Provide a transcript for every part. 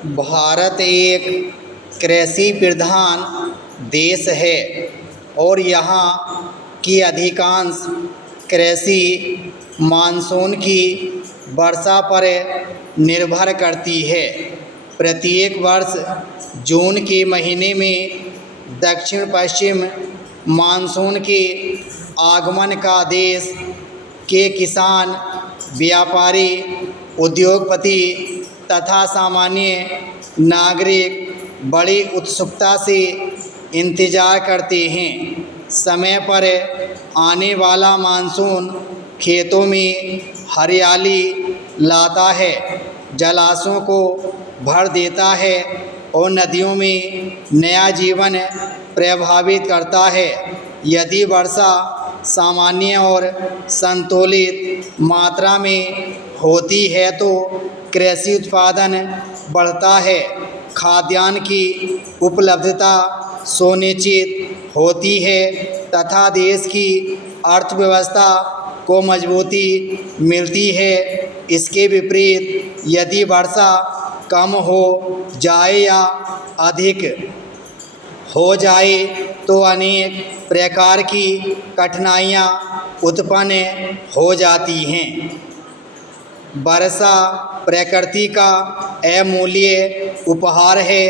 भारत एक कृषि प्रधान देश है और यहाँ की अधिकांश कृषि मानसून की वर्षा पर निर्भर करती है। प्रत्येक वर्ष जून के महीने में दक्षिण पश्चिम मानसून के आगमन का देश के किसान, व्यापारी, उद्योगपति तथा सामान्य नागरिक बड़ी उत्सुकता से इंतज़ार करते हैं। समय पर आने वाला मानसून खेतों में हरियाली लाता है, जलाशयों को भर देता है और नदियों में नया जीवन प्रभावित करता है। यदि वर्षा सामान्य और संतुलित मात्रा में होती है तो कृषि उत्पादन बढ़ता है, खाद्यान्न की उपलब्धता सुनिश्चित होती है तथा देश की अर्थव्यवस्था को मजबूती मिलती है। इसके विपरीत यदि वर्षा कम हो जाए या अधिक हो जाए तो अनेक प्रकार की कठिनाइयाँ उत्पन्न हो जाती हैं। वर्षा प्रकृति का अमूल्य उपहार है।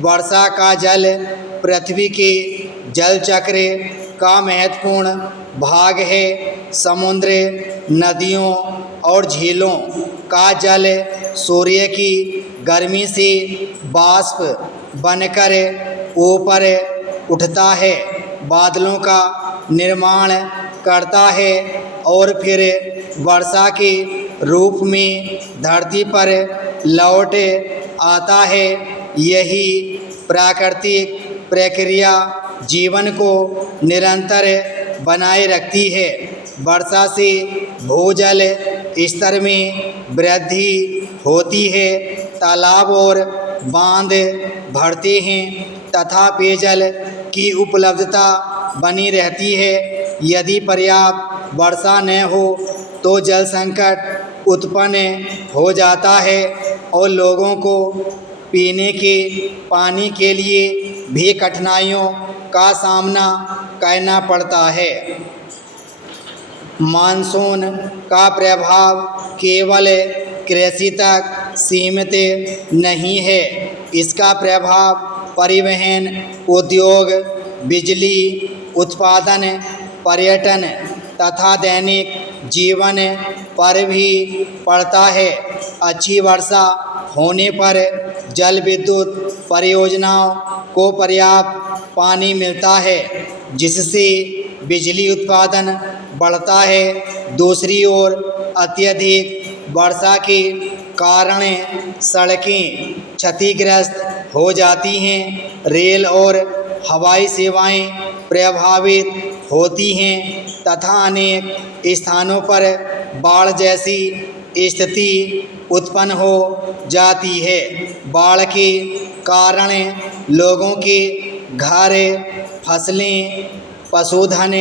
वर्षा का जल पृथ्वी के जल चक्र का महत्वपूर्ण भाग है। समुद्र, नदियों और झीलों का जल सूर्य की गर्मी से वाष्प बनकर ऊपर उठता है, बादलों का निर्माण करता है और फिर वर्षा के रूप में धरती पर लौट आता है। यही प्राकृतिक प्रक्रिया जीवन को निरंतर बनाए रखती है। वर्षा से भूजल स्तर में वृद्धि होती है, तालाब और बांध भरते हैं तथा पेयजल की उपलब्धता बनी रहती है। यदि पर्याप्त वर्षा न हो तो जल संकट उत्पन्न हो जाता है और लोगों को पीने के पानी के लिए भी कठिनाइयों का सामना करना पड़ता है। मानसून का प्रभाव केवल कृषि तक सीमित नहीं है, इसका प्रभाव परिवहन, उद्योग, बिजली उत्पादन, पर्यटन तथा दैनिक जीवन पर भी पड़ता है। अच्छी वर्षा होने पर जल विद्युत परियोजनाओं को पर्याप्त पानी मिलता है, जिससे बिजली उत्पादन बढ़ता है। दूसरी ओर अत्यधिक वर्षा के कारण सड़कें क्षतिग्रस्त हो जाती हैं, रेल और हवाई सेवाएं प्रभावित होती हैं तथा अनेक स्थानों पर बाढ़ जैसी स्थिति उत्पन्न हो जाती है। बाढ़ के कारण लोगों के घर, फसलें, पशुधन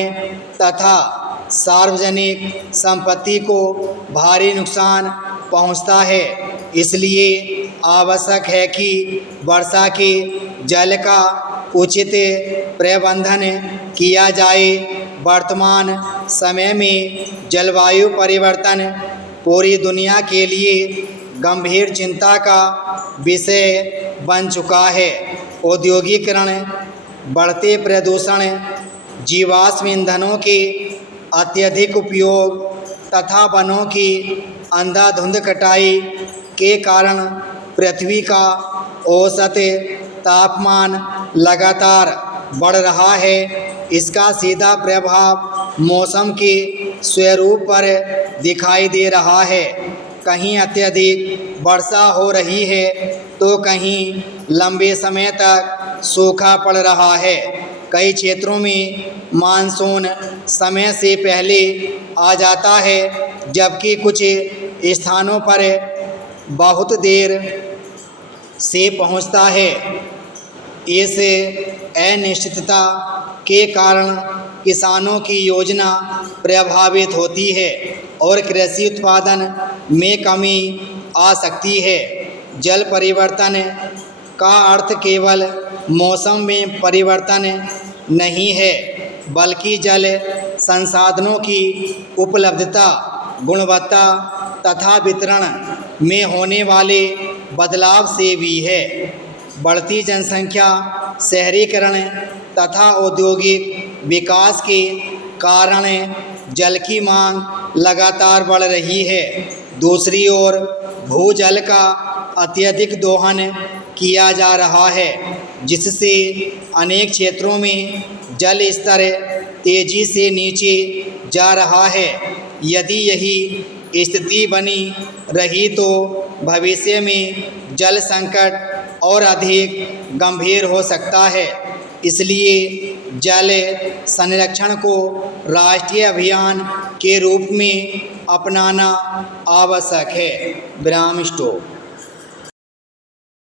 तथा सार्वजनिक संपत्ति को भारी नुकसान पहुंचता है। इसलिए आवश्यक है कि वर्षा के जल का उचित प्रबंधन किया जाए। वर्तमान समय में जलवायु परिवर्तन पूरी दुनिया के लिए गंभीर चिंता का विषय बन चुका है। औद्योगिकीकरण, बढ़ते प्रदूषण, जीवाश्म ईंधनों के अत्यधिक उपयोग तथा वनों की अंधाधुंध कटाई के कारण पृथ्वी का औसत तापमान लगातार बढ़ रहा है। इसका सीधा प्रभाव मौसम के स्वरूप पर दिखाई दे रहा है। कहीं अत्यधिक वर्षा हो रही है तो कहीं लंबे समय तक सूखा पड़ रहा है। कई क्षेत्रों में मानसून समय से पहले आ जाता है, जबकि कुछ स्थानों पर बहुत देर से पहुंचता है। इस अनिश्चितता के कारण किसानों की योजना प्रभावित होती है और कृषि उत्पादन में कमी आ सकती है। जल परिवर्तन का अर्थ केवल मौसम में परिवर्तन नहीं है, बल्कि जल संसाधनों की उपलब्धता, गुणवत्ता तथा वितरण में होने वाले बदलाव से भी है। बढ़ती जनसंख्या, शहरीकरण तथा औद्योगिक विकास के कारण जल की मांग लगातार बढ़ रही है। दूसरी ओर भूजल का अत्यधिक दोहन किया जा रहा है, जिससे अनेक क्षेत्रों में जल स्तर तेजी से नीचे जा रहा है। यदि यही स्थिति बनी रही तो भविष्य में जल संकट और अधिक गंभीर हो सकता है। इसलिए जल संरक्षण को राष्ट्रीय अभियान के रूप में अपनाना आवश्यक है। विराम स्टॉप।